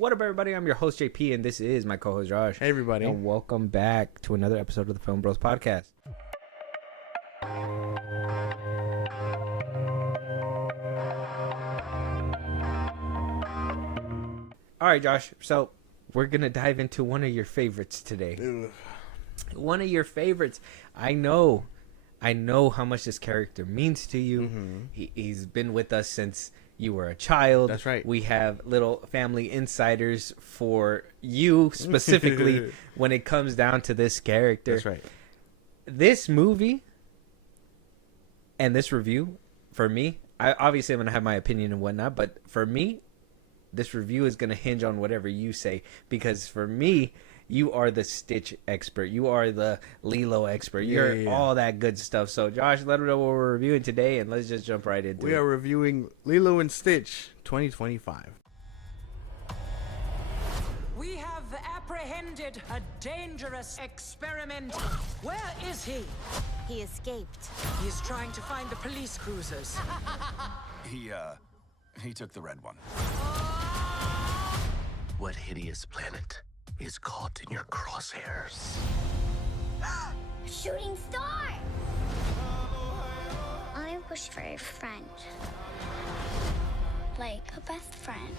What up, everybody? I'm your host, JP, and this is my co-host, Josh. Hey, everybody. And welcome back to another episode of the FilmBros podcast. All right, Josh. So we're going to dive into one of your favorites today. Ugh. One of your favorites. I know how much this character means to you. Mm-hmm. He's been with us since you were a child. That's right. We have little family insiders for you specifically when it comes down to this character. That's right. This movie and this review, for me, I obviously I'm going to have my opinion and whatnot, but for me, this review is going to hinge on whatever you say, because for me, you are the Stitch expert. You are the Lilo expert. You're all that good stuff. So, Josh, let them know what we're reviewing today, and let's just jump right into it. We are reviewing Lilo and Stitch 2025. We have apprehended a dangerous experiment. Where is he? He escaped. He is trying to find the police cruisers. He took the red one. What hideous planet is caught in your crosshairs? Shooting star! I wish for a friend. Like a best friend.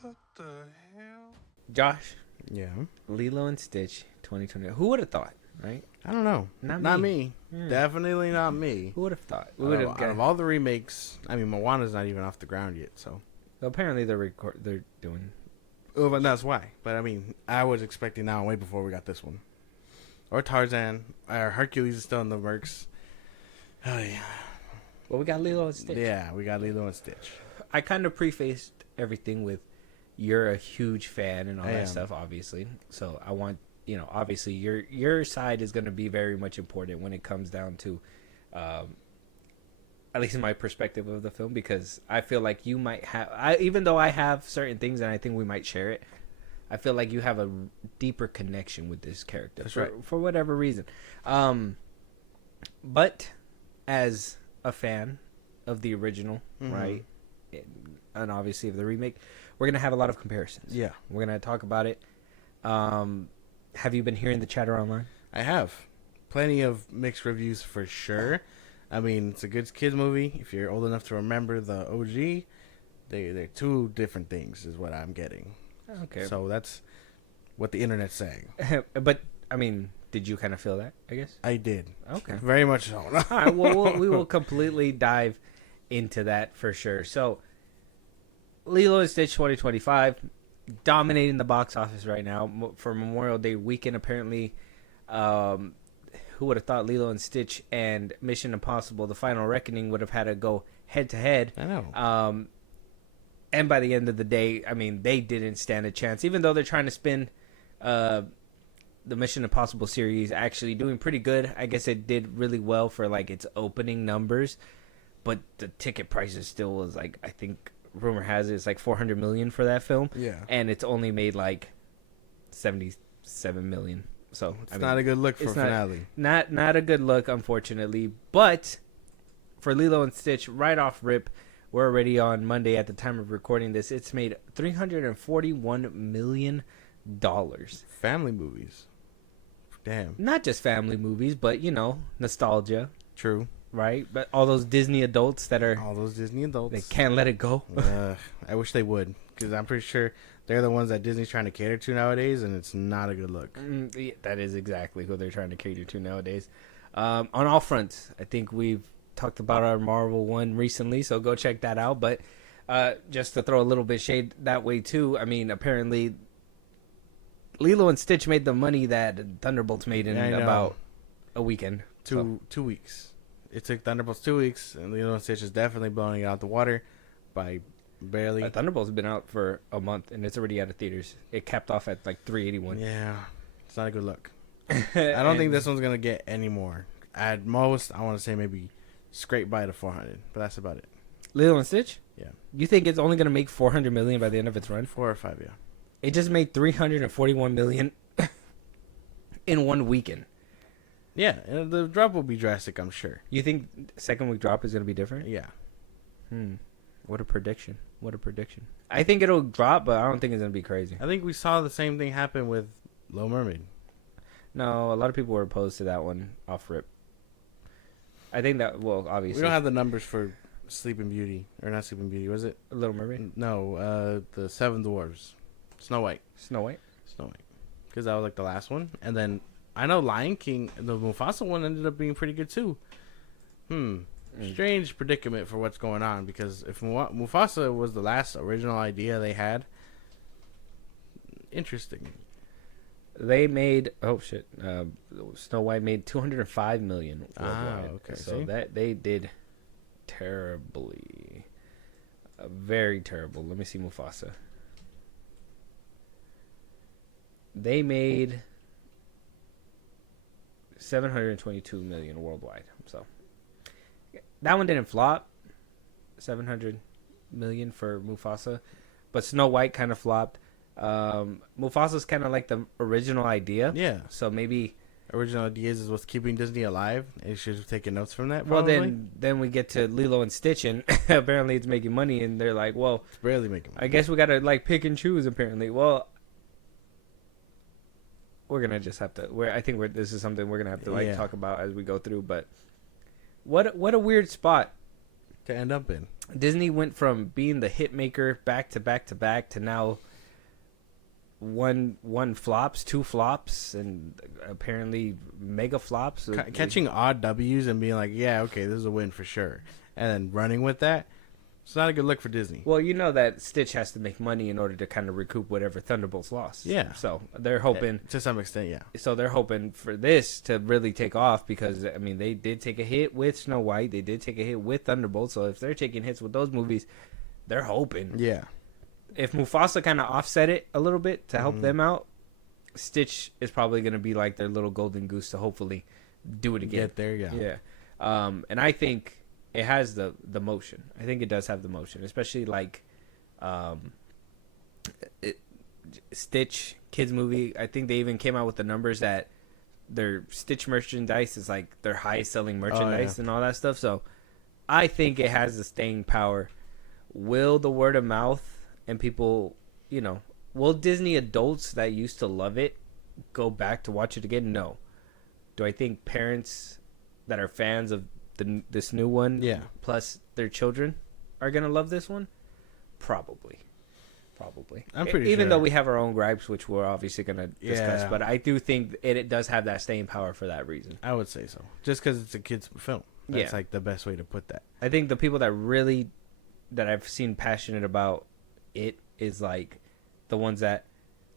What the hell? Josh, Yeah. Lilo and Stitch 2020. Who would have thought, right? I don't know. Not me. Yeah. Definitely not me. Who would have thought? Out of all the remakes, I mean, Moana's not even off the ground yet, so. Apparently, they're doing. Oh, but that's why. But I mean, I was expecting that one way before we got this one. Or Tarzan. Or Hercules is still in the works. Oh, yeah. Well, we got Lilo and Stitch. Yeah, we got Lilo and Stitch. I kind of prefaced everything with, you're a huge fan and all I that am. stuff, obviously. So I want, obviously your side is going to be very much important when it comes down to, at least in my perspective of the film, because I feel like you might have, even though I have certain things and I think we might share it, I feel like you have a deeper connection with this character. That's right. For whatever reason. But as a fan of the original, Mm-hmm. right, and obviously of the remake, we're going to have a lot of comparisons. Yeah. We're going to talk about it. Have you been hearing the chatter online? I have. Plenty of mixed reviews for sure. I mean, it's a good kids movie. If you're old enough to remember the OG, they're two different things is what I'm getting. Okay. So that's what the internet's saying. But, I mean, did you kind of feel that, I guess? I did. Okay. Very much so. All right, well, we will completely dive into that for sure. So, Lilo and Stitch 2025, dominating the box office right now for Memorial Day weekend. Apparently, who would have thought Lilo and Stitch and Mission Impossible: The Final Reckoning would have had to go head to head? I know. And by the end of the day, I mean, they didn't stand a chance, even though they're trying to spin the Mission Impossible series actually doing pretty good. I guess it did really well for like its opening numbers, but the ticket prices still was like, I think rumor has it, it's like 400 million for that film. Yeah. And it's only made like 77 million. So It's not a good look for finale. Not a good look, unfortunately. But for Lilo and Stitch, right off rip, we're already on Monday at the time of recording this. It's made $341 million. Family movies. Damn. Not just family movies, but, nostalgia, True. right? But all those Disney adults that are, All those Disney adults. they can't let it go. I wish they would, because I'm pretty sure they're the ones that Disney's trying to cater to nowadays, and it's not a good look. Yeah, that is exactly who they're trying to cater to nowadays. On all fronts, I think we've talked about our Marvel one recently, so go check that out. But just to throw a little bit shade that way too, I mean, apparently Lilo and Stitch made the money that Thunderbolts made in about a weekend. Two weeks. It took Thunderbolts 2 weeks, and Lilo and Stitch is definitely blowing it out the water by barely. Thunderbolts has been out for a month, and it's already out of theaters. It capped off at like 381. Yeah, it's not a good look. I don't think this one's gonna get any more. At most, I want to say maybe scrape by to 400, but that's about it. Lilo and Stitch? Yeah, You think it's only going to make 400 million by the end of its run? 4 or 5. Yeah. It just made 341 million in one weekend. Yeah, the drop will be drastic, I'm sure. You think second week drop is going to be different? Yeah. What a prediction. What a prediction. I think it'll drop, but I don't think it's going to be crazy. I think we saw the same thing happen with Little Mermaid. No, a lot of people were opposed to that one off rip. I think that, well, obviously. We don't have the numbers for Sleeping Beauty. Or not Sleeping Beauty, was it? Little Mermaid? No, the Seven Dwarfs. Snow White. Snow White? Snow White. Because that was like the last one. And then I know Lion King, the Mufasa one ended up being pretty good too. Strange predicament for what's going on, because if Mufasa was the last original idea they had, interesting. They made Snow White made 205 million worldwide. Okay. So See? that they did terribly, very terrible. Let me see Mufasa. They made 722 million worldwide. So that one didn't flop. 700 million for Mufasa, but Snow White kind of flopped. Mufasa's kind of like the original idea. Yeah. So maybe Original ideas is what's keeping Disney alive. They should have taken notes from that. well Probably. then we get to Lilo and Stitch, and apparently it's making money, and they're like, well, It's barely making money. I guess we gotta like pick and choose. Apparently, well, we're gonna just have to. This is something we're gonna have to talk about as we go through. But what a weird spot to end up in. Disney went from being the hit maker back to back to back to now one flops, two flops, and apparently mega flops. Catching odd W's and being like, yeah, okay, this is a win for sure, and then running with that. It's not a good look for Disney. Well, you know that Stitch has to make money in order to kind of recoup whatever Thunderbolts lost. Yeah. So they're hoping to some extent, yeah. So they're hoping for this to really take off, because I mean they did take a hit with Snow White, they did take a hit with Thunderbolts. So if they're taking hits with those movies, they're hoping. Yeah. If Mufasa kind of offset it a little bit to help them out, Stitch is probably going to be like their little golden goose to hopefully do it again. Get there, yeah. Yeah. And I think it has the motion. I think it does have the motion, especially like Stitch kids movie. I think they even came out with the numbers that their Stitch merchandise is like their highest selling merchandise and all that stuff. So I think it has the staying power. Will the word of mouth and people, will Disney adults that used to love it go back to watch it again? No. Do I think parents that are fans of this new one, plus their children, are gonna love this one? Probably. I'm pretty even sure. though we have our own gripes, which we're obviously gonna discuss, Yeah. but I do think it does have that staying power for that reason. I would say so. Just because it's a kid's film. That's Yeah. like the best way to put that. I think the people that I've seen passionate about it is like the ones that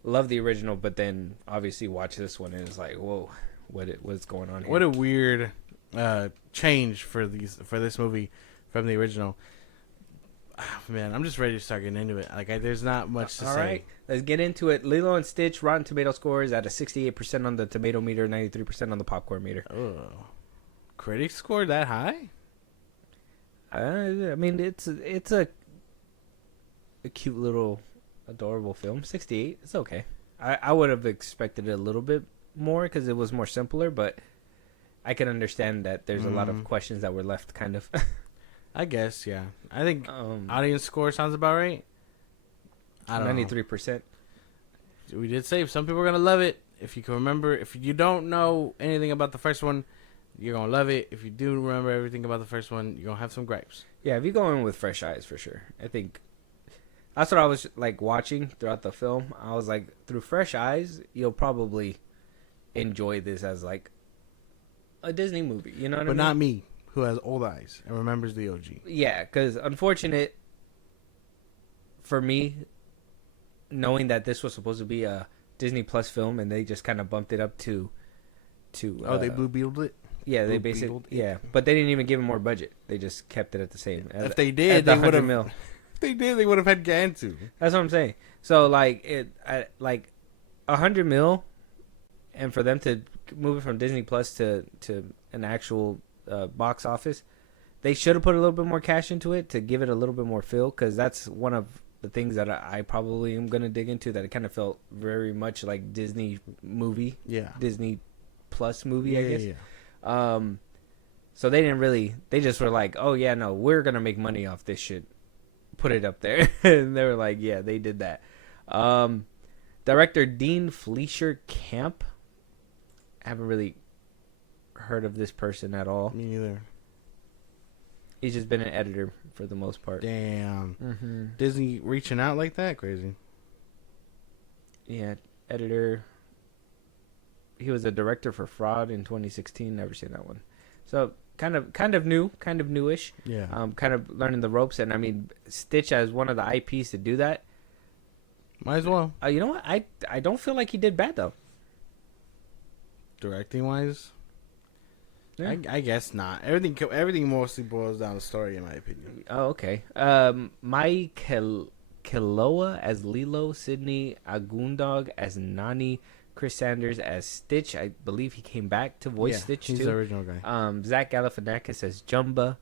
love the original, but then obviously watch this one and it's like, whoa, what's going on here? What a weird change for this movie from the original. Man, I'm just ready to start getting into it. Like, there's not much to say. All right, let's get into it. Lilo and Stitch Rotten Tomato score is at a 68% on the tomato meter, 93% on the popcorn meter. Oh, critics scored that high? I mean, it's a cute little adorable film. 68, it's okay. I would have expected it a little bit more because it was more simpler, but I can understand that there's a lot of questions that were left kind of. I guess, yeah. I think audience score sounds about right. I don't 93%. know. We did say some people are going to love it. If you can remember, if you don't know anything about the first one, you're going to love it. If you do remember everything about the first one, you're going to have some gripes. Yeah, if you go in with fresh eyes, for sure. I think that's what I was like watching throughout the film. I was like, through fresh eyes, you'll probably enjoy this as like a Disney movie. You know what I mean? But not me, who has old eyes and remembers the OG. Yeah, because unfortunate for me, knowing that this was supposed to be a Disney Plus film and they just kind of bumped it up to they Blue Beetled it? Yeah, they Blue basically Beetled it? yeah, but they didn't even give it more budget. They just kept it at the same. If they did, at the they would 100 have. mil. If they did, they would have had Gantu. That's what I'm saying. So like like 100 mil, and for them to move it from Disney Plus to an actual box office, they should have put a little bit more cash into it to give it a little bit more feel. Because that's one of the things that I probably am gonna dig into. That it kind of felt very much like Disney movie. Yeah. Disney Plus movie, I guess. Yeah. So they didn't really. They just were like, "Oh yeah, no, we're gonna make money off this shit. Put it up there." And they were like, "Yeah, they did that." Director Dean Fleischer Camp. I haven't really heard of this person at all. Me neither. He's just been an editor for the most part. Damn. Mm-hmm. Disney reaching out like that? Crazy. Yeah, editor. He was a director for Fraud in 2016. Never seen that one. So kind of newish. Yeah. Kind of learning the ropes, and I mean, Stitch as one of the IPs to do that. Might as well. You know what? I don't feel like he did bad though. Directing wise, Yeah. I guess not. Everything mostly boils down to story, in my opinion. Oh, okay. Mike Kiloa as Lilo, Sydney Agundog as Nani, Chris Sanders as Stitch. I believe he came back to voice Stitch he's too. the original guy. Zach Galifianakis as Jumba.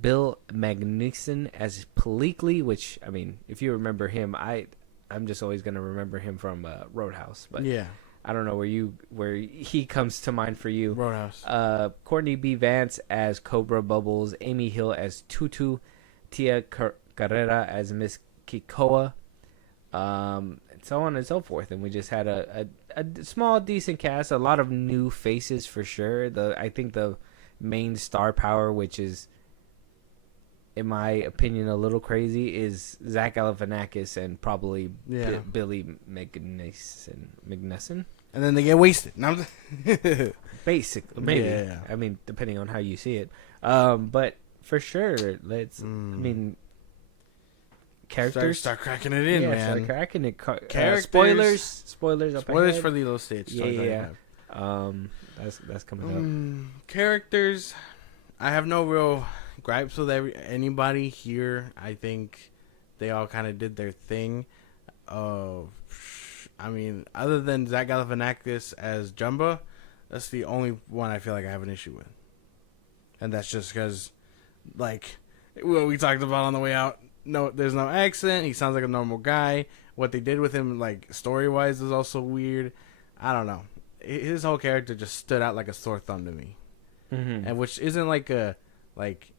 Bill Magnuson as Pleakley, which, I mean, if you remember him, I'm just always gonna remember him from Roadhouse. But Yeah, I don't know where he comes to mind for you. Roadhouse. Courtney B. Vance as Cobra Bubbles, Amy Hill as Tutu, Tia Carrera as Miss Kikoa, and so on and so forth. And we just had a small, decent cast, a lot of new faces for sure. I think the main star power, which is, in my opinion, a little crazy, is Zach Galifianakis and probably Billy McNesson. And then they get wasted. No, Basically, maybe. Yeah. I mean, depending on how you see it. But for sure, let's. I mean, characters. start cracking it in, man. Start cracking it. Characters. Spoilers. Up Spoilers ahead. for Lilo Stitch. Yeah. That's coming up. Characters. I have no real gripes with anybody here. I think they all kind of did their thing. I mean, other than Zach Galifianakis as Jumba, that's the only one I feel like I have an issue with. And that's just because, like, what we talked about on the way out, no, there's no accent. He sounds like a normal guy. What they did with him, like, story-wise is also weird. I don't know. His whole character just stood out like a sore thumb to me. Mm-hmm. And which isn't like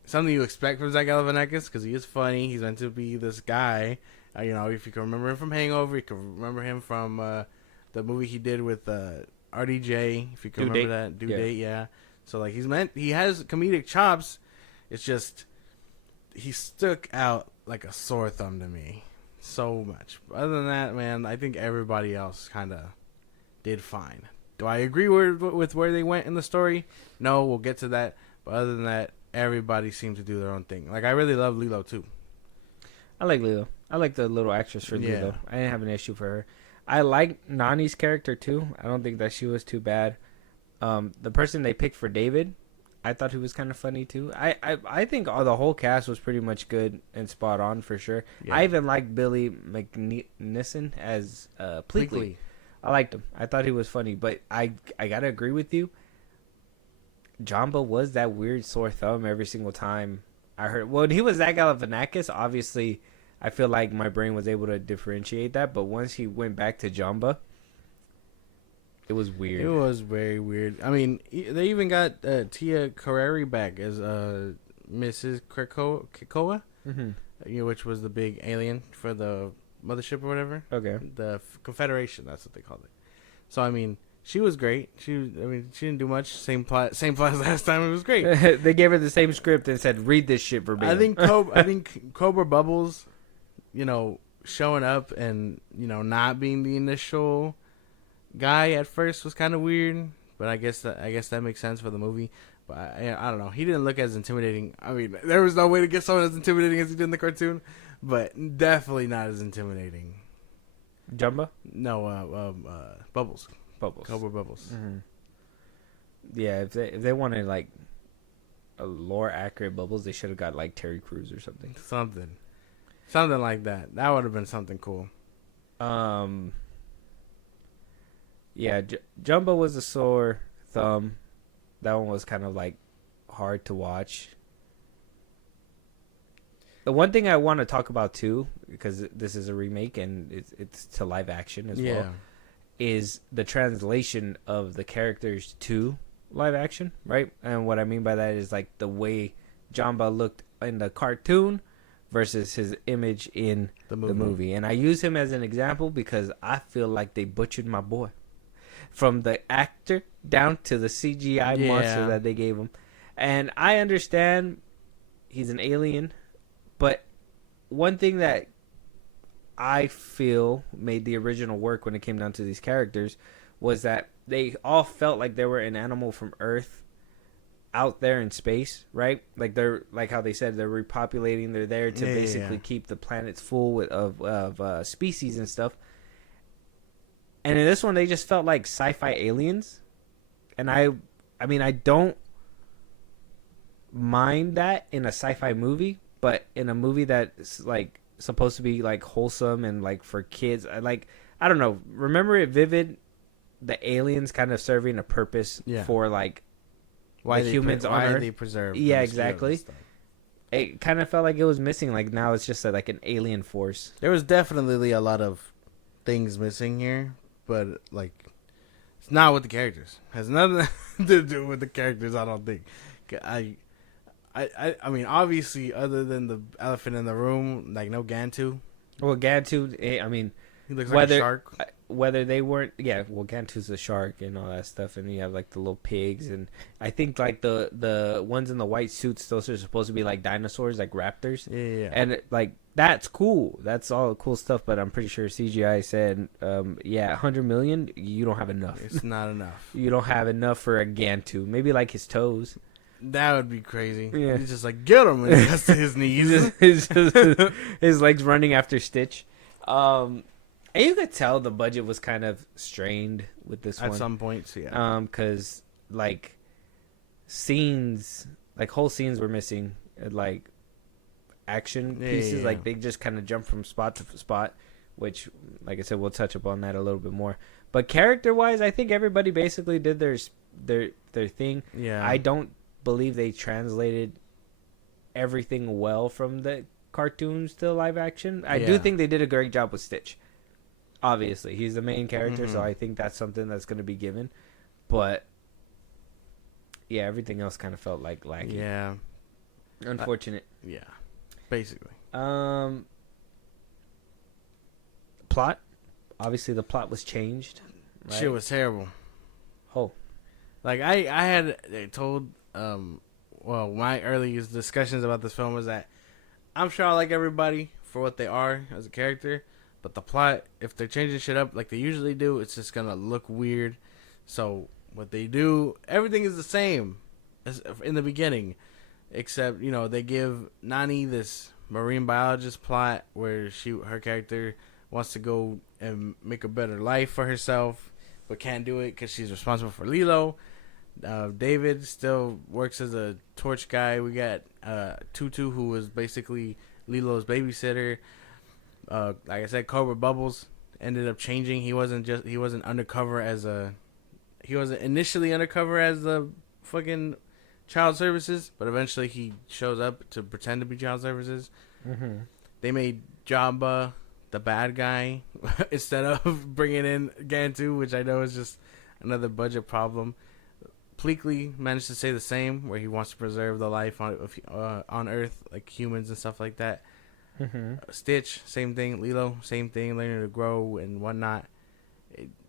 something you expect from Zach Galifianakis, because he is funny. He's meant to be this guy. If you can remember him from Hangover, you can remember him from the movie he did with RDJ. If you can remember that, Due Date, yeah. So like he has comedic chops. It's just he stuck out like a sore thumb to me so much. Other than that, man, I think everybody else kind of did fine. Do I agree with where they went in the story? No, we'll get to that. But other than that, everybody seemed to do their own thing. Like, I really love Lilo, too. I like Lilo. I like the little actress for Lilo. I didn't have an issue for her. I like Nani's character, too. I don't think that she was too bad. The person they picked for David, I thought he was kind of funny, too. I think the whole cast was pretty much good and spot on, for sure. Yeah. I even like Billy McNesson as Pleakley. I liked him. I thought he was funny, but I gotta agree with you. Jamba was that weird sore thumb every single time I heard. Well, when he was Zach Galifianakis, obviously, I feel like my brain was able to differentiate that. But once he went back to Jamba, it was weird. It was very weird. I mean, they even got Tia Carrere back as Mrs. Kikoa, which was the big alien for the mothership or whatever. Okay. The Confederation, that's what they called it. So I mean, she was great. She didn't do much. Same plot as last time. It was great. They gave her the same script and said, "Read this shit verbatim." I think Cobra Bubbles, showing up and not being the initial guy at first was kind of weird, but I guess that makes sense for the movie. But I don't know. He didn't look as intimidating. I mean, there was no way to get someone as intimidating as he did in the cartoon. But definitely not as intimidating. Jumba? No, Bubbles. Cobra Bubbles. Mm-hmm. Yeah, if they wanted like a lore accurate Bubbles, they should have got like Terry Crews or something. Something like that. That would have been something cool. Yeah, Jumbo was a sore thumb. That one was kind of like hard to watch. The one thing I want to talk about too, because this is a remake and it's to live action as well, is the translation of the characters to live action, right? And what I mean by that is like the way Jamba looked in the cartoon versus his image in the movie. And I use him as an example because I feel like they butchered my boy. From the actor down to the CGI monster that they gave him. And I understand he's an alien, but one thing that I feel made the original work when it came down to these characters was that they all felt like they were an animal from Earth out there in space, right? Like they're like how they said they're repopulating. They're there to basically keep the planets full of species and stuff. And in this one, they just felt like sci-fi aliens, and I mean, I don't mind that in a sci-fi movie, but in a movie that's like supposed to be like wholesome and like for kids, I don't know. Remember it vivid, the aliens kind of serving a purpose for like why the humans on Earth. They preserve. Yeah, exactly. It kind of felt like it was missing. Like now it's just like an alien force. There was definitely a lot of things missing here, but like it's not with the characters. It has nothing to do with the characters. I don't think. I mean, obviously, other than the elephant in the room, like no Gantu. Well, Gantu, I mean, he looks like a shark. Whether they weren't, well, Gantu's a shark and all that stuff, and you have like the little pigs, and I think like the ones in the white suits, those are supposed to be like dinosaurs, like raptors. Yeah. And like that's cool. That's all cool stuff, but I'm pretty sure CGI said, 100 million, you don't have enough. It's not enough. You don't have enough for a Gantu. Maybe like his toes. That would be crazy. Yeah. He's just like, get him, and he has to his knees. his legs running after Stitch. And you could tell the budget was kind of strained with this one. At some points, yeah. Because, like, scenes, like, whole scenes were missing, like, action pieces. Yeah. Like, they just kind of jump from spot to spot, which, like I said, we'll touch upon that a little bit more. But character-wise, I think everybody basically did their thing. Yeah. I don't believe they translated everything well from the cartoons to live action. I do think they did a great job with Stitch. Obviously, he's the main character, so I think that's something that's going to be given. But yeah, everything else kind of felt like lacking. Yeah, unfortunate. Yeah, basically. Plot. Obviously, the plot was changed. Right? Shit was terrible. Oh, like I had told my earliest discussions about this film was that I'm sure I like everybody for what they are as a character, but the plot, if they're changing shit up like they usually do, it's just gonna look weird. So what they do, everything is the same as in the beginning, except they give Nani this marine biologist plot where her character wants to go and make a better life for herself, but can't do it because she's responsible for Lilo. David still works as a torch guy. We got Tutu, who was basically Lilo's babysitter. Like I said, Cobra Bubbles ended up changing. He wasn't initially undercover as the fucking child services, but eventually he shows up to pretend to be child services. Mm-hmm. They made Jamba the bad guy instead of bringing in Gantu, which I know is just another budget problem. Pleakley managed to say the same, where he wants to preserve the life on Earth, like humans and stuff like that. Mm-hmm. Stitch, same thing. Lilo, same thing, learning to grow and whatnot.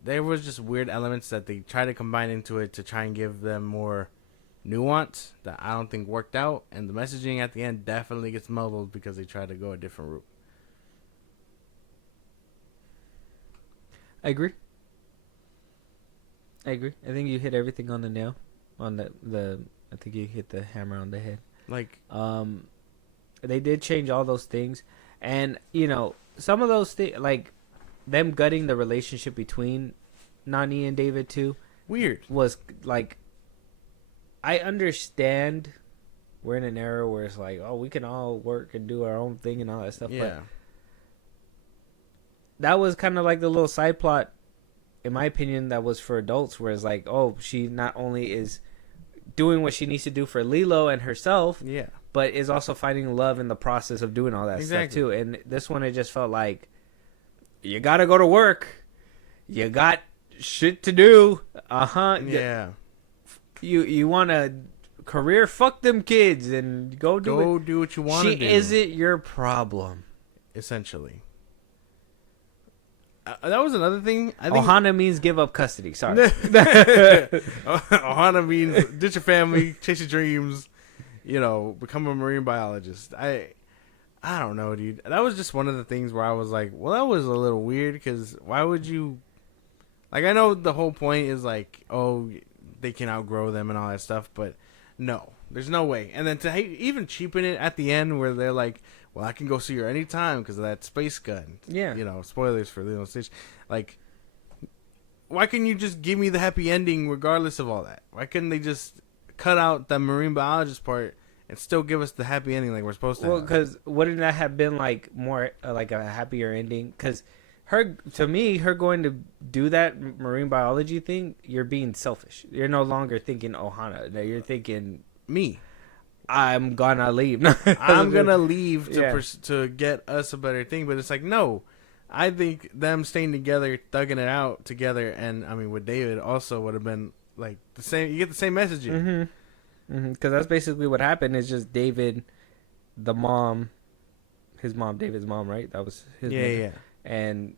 There was just weird elements that they tried to combine into it to try and give them more nuance that I don't think worked out. And the messaging at the end definitely gets muddled because they tried to go a different route. I agree. I think you hit everything on the nail. I think you hit the hammer on the head. Like, they did change all those things, and some of those things, like them gutting the relationship between Nani and David too. Weird. Was like, I understand we're in an era where it's like, oh, we can all work and do our own thing and all that stuff. Yeah. But that was kind of like the little side plot, in my opinion, that was for adults, where it's like, oh, she not only is doing what she needs to do for Lilo and herself, Yeah. but is also finding love in the process of doing all that stuff too. And this one, it just felt like, you gotta go to work, you got shit to do. Yeah. you want a career? Fuck them kids and go do it. Go do what you want to She do. isn't your problem. Essentially. That was another thing. I think Ohana means give up custody. Sorry. Ohana means ditch your family, chase your dreams, become a marine biologist. I don't know, dude. That was just one of the things where I was like, well, that was a little weird because why would you... Like, I know the whole point is like, oh, they can outgrow them and all that stuff, but no, there's no way. And then to even cheapen it at the end where they're like, well, I can go see her anytime because of that space gun. Yeah. Spoilers for Lilo and Stitch. Like, why couldn't you just give me the happy ending regardless of all that? Why couldn't they just cut out the marine biologist part and still give us the happy ending like we're supposed to? Well, because wouldn't that have been like more like a happier ending? Because her going to do that marine biology thing, you're being selfish. You're no longer thinking Ohana. No, you're thinking Me. I'm gonna leave. I'm gonna leave Yeah. to get us a better thing, but it's like no. I think them staying together, thugging it out together, and I mean with David also would have been like the same. You get the same messaging. Because that's basically what happened. Is just David, the mom, his mom, David's mom, right? That was his name. Yeah, And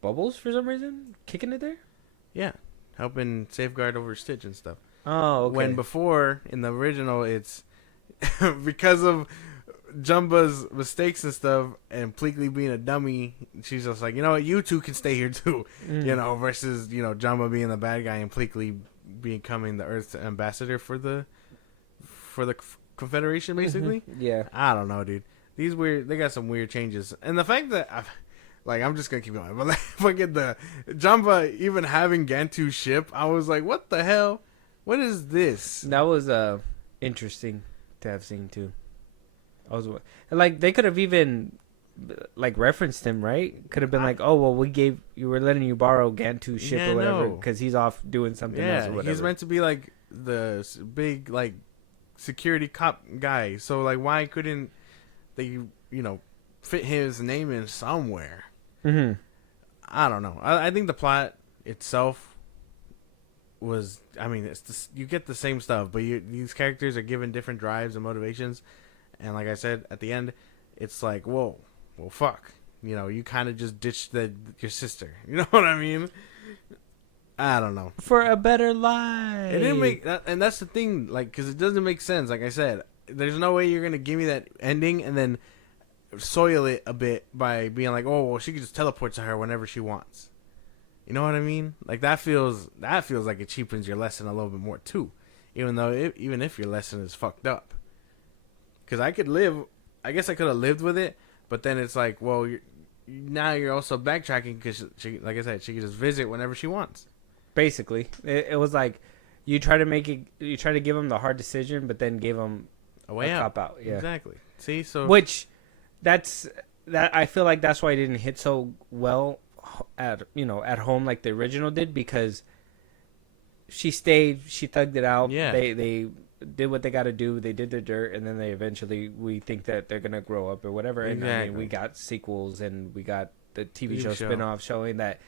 Bubbles for some reason kicking it there. yeah. Helping safeguard over Stitch and stuff. Oh, okay. When before in the original, it's because of Jumba's mistakes and stuff, and Pleakley being a dummy, she's just like, you know what, you two can stay here too, versus Jumba being the bad guy and Pleakley becoming the Earth's ambassador for the Confederation, basically. Yeah. I don't know, dude. They got some weird changes, and the fact that I'm just gonna keep going, but forget the Jumba even having Gantu's ship. I was like, what the hell? What is this? That was interesting to have seen too. I was like, they could have even like referenced him, right? Could have been like, oh well, you were letting you borrow Gantu's ship Yeah, or whatever no. because he's off doing something else or whatever. He's meant to be like the big like security cop guy. So like, why couldn't they fit his name in somewhere? Mm-hmm. I don't know. I think the plot itself was, I mean, you get the same stuff, but these characters are given different drives and motivations, and like I said, at the end, it's like, whoa, well, fuck, you kind of just ditched your sister. You know what I mean? I don't know. For a better life. It didn't make that, and that's the thing, like, because it doesn't make sense. Like I said, there's no way you're gonna give me that ending and then soil it a bit by being like, oh well, she could just teleport to her whenever she wants. You know what I mean? Like that feels like it cheapens your lesson a little bit more too, even if your lesson is fucked up. Because I guess I could have lived with it, but then it's like, well, now you're also backtracking because she, like I said, she can just visit whenever she wants. Basically, it was like you try to give him the hard decision, but then gave him A way out. cop out. Yeah, Exactly. See, so which that I feel like that's why it didn't hit so well at home like the original did, because she stayed, she thugged it out. Yeah. They did what they got to do. They did their dirt, and then we think that they're gonna grow up or whatever. And I mean, Exactly. we got sequels and we got the TV TV show show. spinoff showing that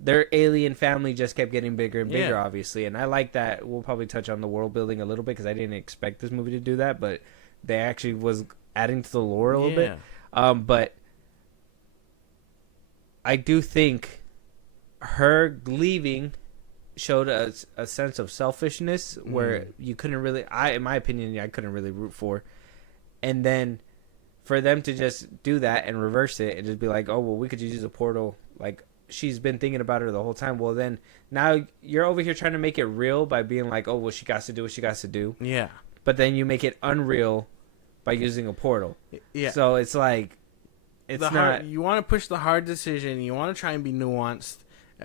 their alien family just kept getting bigger and bigger, Yeah. obviously. And I like that. We'll probably touch on the world building a little bit because I didn't expect this movie to do that, but they actually was adding to the lore a little bit. But I do think her leaving showed us a sense of selfishness where you couldn't really, in my opinion, I couldn't really root for. And then for them to just do that and reverse it and just be like, oh, well, we could just use a portal. Like, she's been thinking about her the whole time. Well, then now you're over here trying to make it real by being like, oh, well, she got to do what she got to do. Yeah. But then you make it unreal by using a portal. Yeah. So it's like, it's not. You want to push the hard decision. You want to try and be nuanced,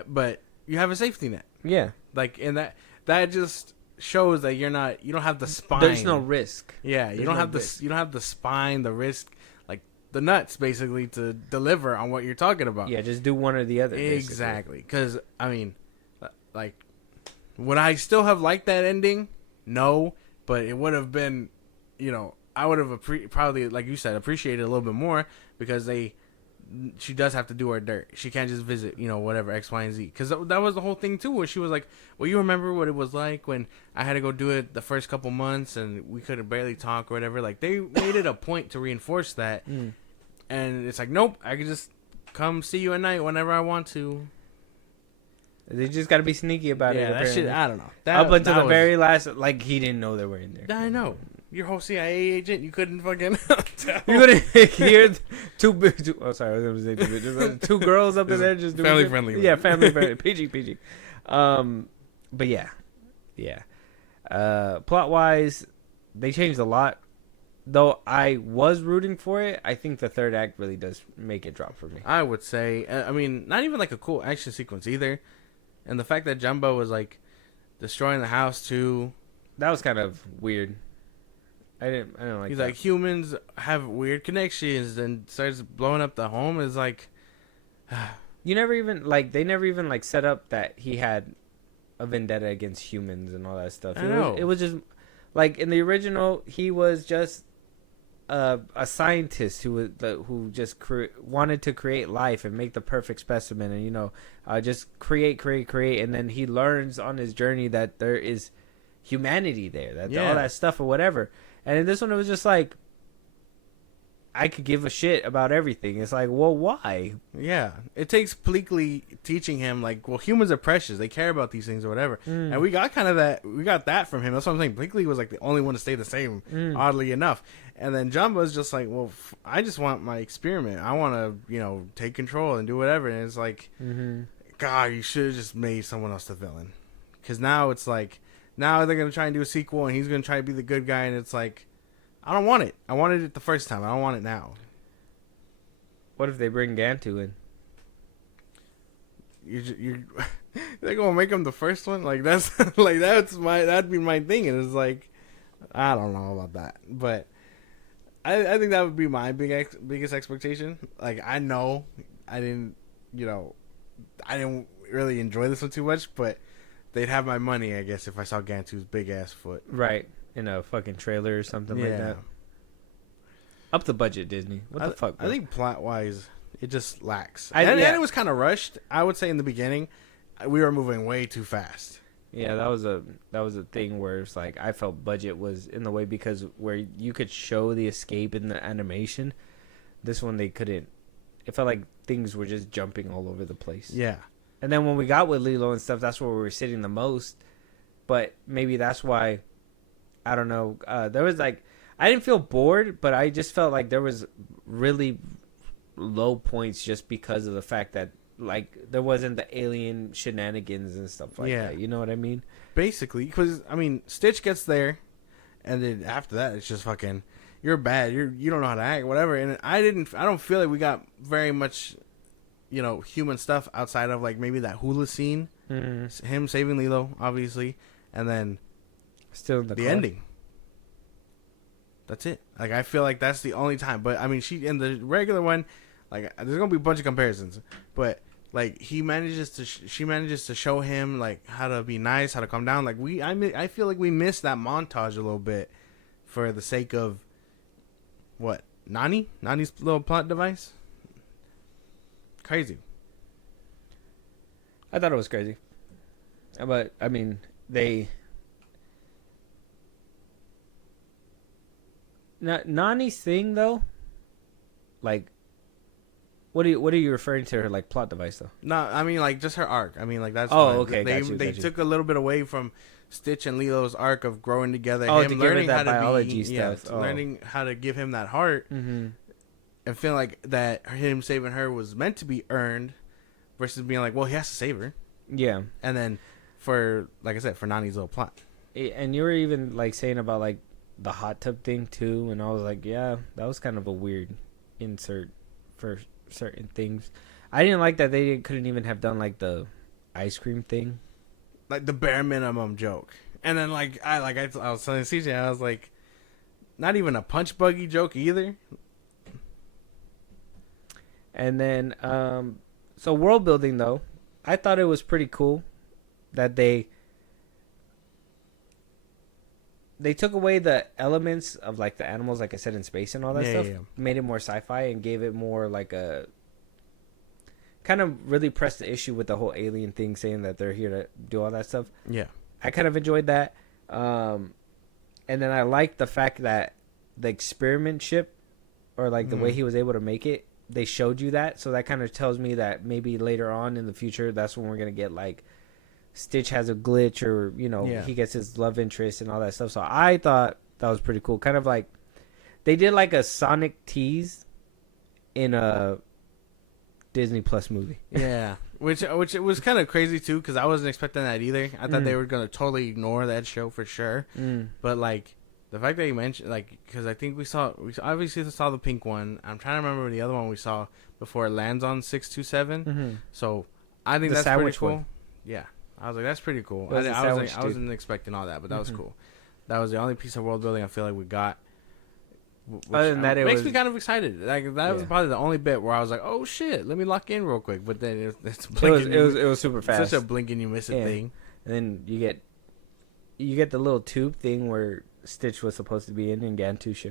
but you have a safety net. Yeah. Like, and that just shows that you don't have the spine. There's no risk. Yeah, There's you don't no have risk. you don't have the spine, the risk, like the nuts, basically, to deliver on what you're talking about. Yeah, just do one or the other. basically. Exactly. Because I mean, like, would I still have liked that ending? No, but it would have been, I would have probably, like you said, appreciated it a little bit more because they she does have to do her dirt. She can't just visit, whatever, X, Y, and Z. Because that was the whole thing, too, where she was like, well, you remember what it was like when I had to go do it the first couple months and we couldn't barely talk or whatever. Like, they made it a point to reinforce that. And it's like, nope, I can just come see you at night whenever I want to. They just got to be sneaky about it. Yeah, that apparently. shit, I don't know. Up until the very last, like, he didn't know they were in there. I know. Your whole CIA agent, you couldn't fucking tell. You couldn't hear oh, sorry, I was going to say two girls up in there just doing family friendly. Yeah, family friendly. PG. But yeah. Plot wise, they changed a lot. Though I was rooting for it, I think the third act really does make it drop for me. I would say, I mean, not even like a cool action sequence either. And the fact that Jumbo was like destroying the house too. That was kind of weird. I didn't like He's that. like, humans have weird connections and starts blowing up the home. Is like, they never even like set up that he had a vendetta against humans and all that stuff. I know. It was just like in the original, he was just a scientist who just wanted to create life and make the perfect specimen, and just create, and then he learns on his journey that there is humanity there, all that stuff or whatever. And in this one, it was just like, I could give a shit about everything. It's like, well, why? yeah, it takes Pleakley teaching him like, well, humans are precious. They care about these things or whatever. And we got that from him. That's what I'm saying. Pleakley was like the only one to stay the same, oddly enough. And then Jumbo's just like, well, I just want my experiment. I want to, take control and do whatever. And it's like, God, you should have just made someone else the villain. Because now it's like, now they're going to try and do a sequel and he's going to try to be the good guy. And it's like, I don't want it. I wanted it the first time. I don't want it now. What if they bring Gantu in? You they're going to make him the first one? Like, that'd be my thing. And it's like, I don't know about that. But I think that would be my biggest expectation. Like, I know I didn't really enjoy this one too much, but they'd have my money, I guess, if I saw Gantu's big ass foot. Right. In a fucking trailer or something like that. Up the budget, Disney. What the fuck, bro? I think plot wise, it just lacks. And it was kind of rushed. I would say in the beginning, we were moving way too fast. Yeah, that was a thing where it's like I felt budget was in the way because where you could show the escape in the animation, this one they couldn't. It felt like things were just jumping all over the place. Yeah. And then when we got with Lilo and stuff, that's where we were sitting the most. But maybe that's why, I don't know. There was like, I didn't feel bored, but I just felt like there was really low points just because of the fact that like there wasn't the alien shenanigans and stuff like that. You know what I mean? Basically, because I mean, Stitch gets there, and then after that, it's just fucking, you're bad. You don't know how to act, whatever. And I don't feel like we got very much, human stuff outside of like maybe that hula scene, him saving Lilo, obviously, and then Still in the car. ending. That's it. Like, I feel like that's the only time. But I mean, she in the regular one, like, there's gonna be a bunch of comparisons, but like she manages to show him like how to be nice, how to calm down. Like I feel like we missed that montage a little bit for the sake of what Nani's little plot device. Crazy. I thought it was crazy, but I mean Nani's thing though, like, what are you referring to her like plot device though? No, I mean like just her arc. I mean like that's. Oh, fine. okay. They took a little bit away from Stitch and Lilo's arc of growing together. Oh, him to give learning it that how to biology be, stuff. learning how to give him that heart, and feeling like that him saving her was meant to be earned, versus being like, well, he has to save her. Yeah. And then for, like I said, for Nani's little plot. And you were even like saying about like the hot tub thing too, and I was like, yeah, that was kind of a weird insert for certain things. I didn't like that they couldn't even have done like the ice cream thing, like the bare minimum joke. And then I was telling CJ, I was like, not even a punch buggy joke either. And then so world building though, I thought it was pretty cool that they took away the elements of like the animals, like I said, in space and all that stuff. Yeah. Made it more sci-fi and gave it more like a kind of really pressed the issue with the whole alien thing, saying that they're here to do all that stuff. Yeah. I kind of enjoyed that. And then I liked the fact that the experiment ship, or like the way he was able to make it, they showed you that. So that kind of tells me that maybe later on in the future, that's when we're going to get like Stitch has a glitch, or, you know, he gets his love interest and all that stuff. So I thought that was pretty cool. Kind of like they did like a Sonic tease in a Disney Plus movie. Yeah. Which it was kind of crazy too, because I wasn't expecting that either. I thought they were gonna totally ignore that show for sure. But like the fact that you mentioned, like, because I think we obviously saw the pink one. I'm trying to remember the other one we saw before it lands on 627. So I think The that's pretty sandwich cool. one. Yeah, I was like, that's pretty cool. It was the sandwich I dude. wasn't expecting all that, but that was cool. That was the only piece of world building I feel like we got. Other than that, it makes was me kind of excited. Like that was probably the only bit where I was like, "Oh shit, let me lock in real quick." But then it was super fast. Such a blink and you miss it thing. And then you get the little tube thing where Stitch was supposed to be in Gantu ship.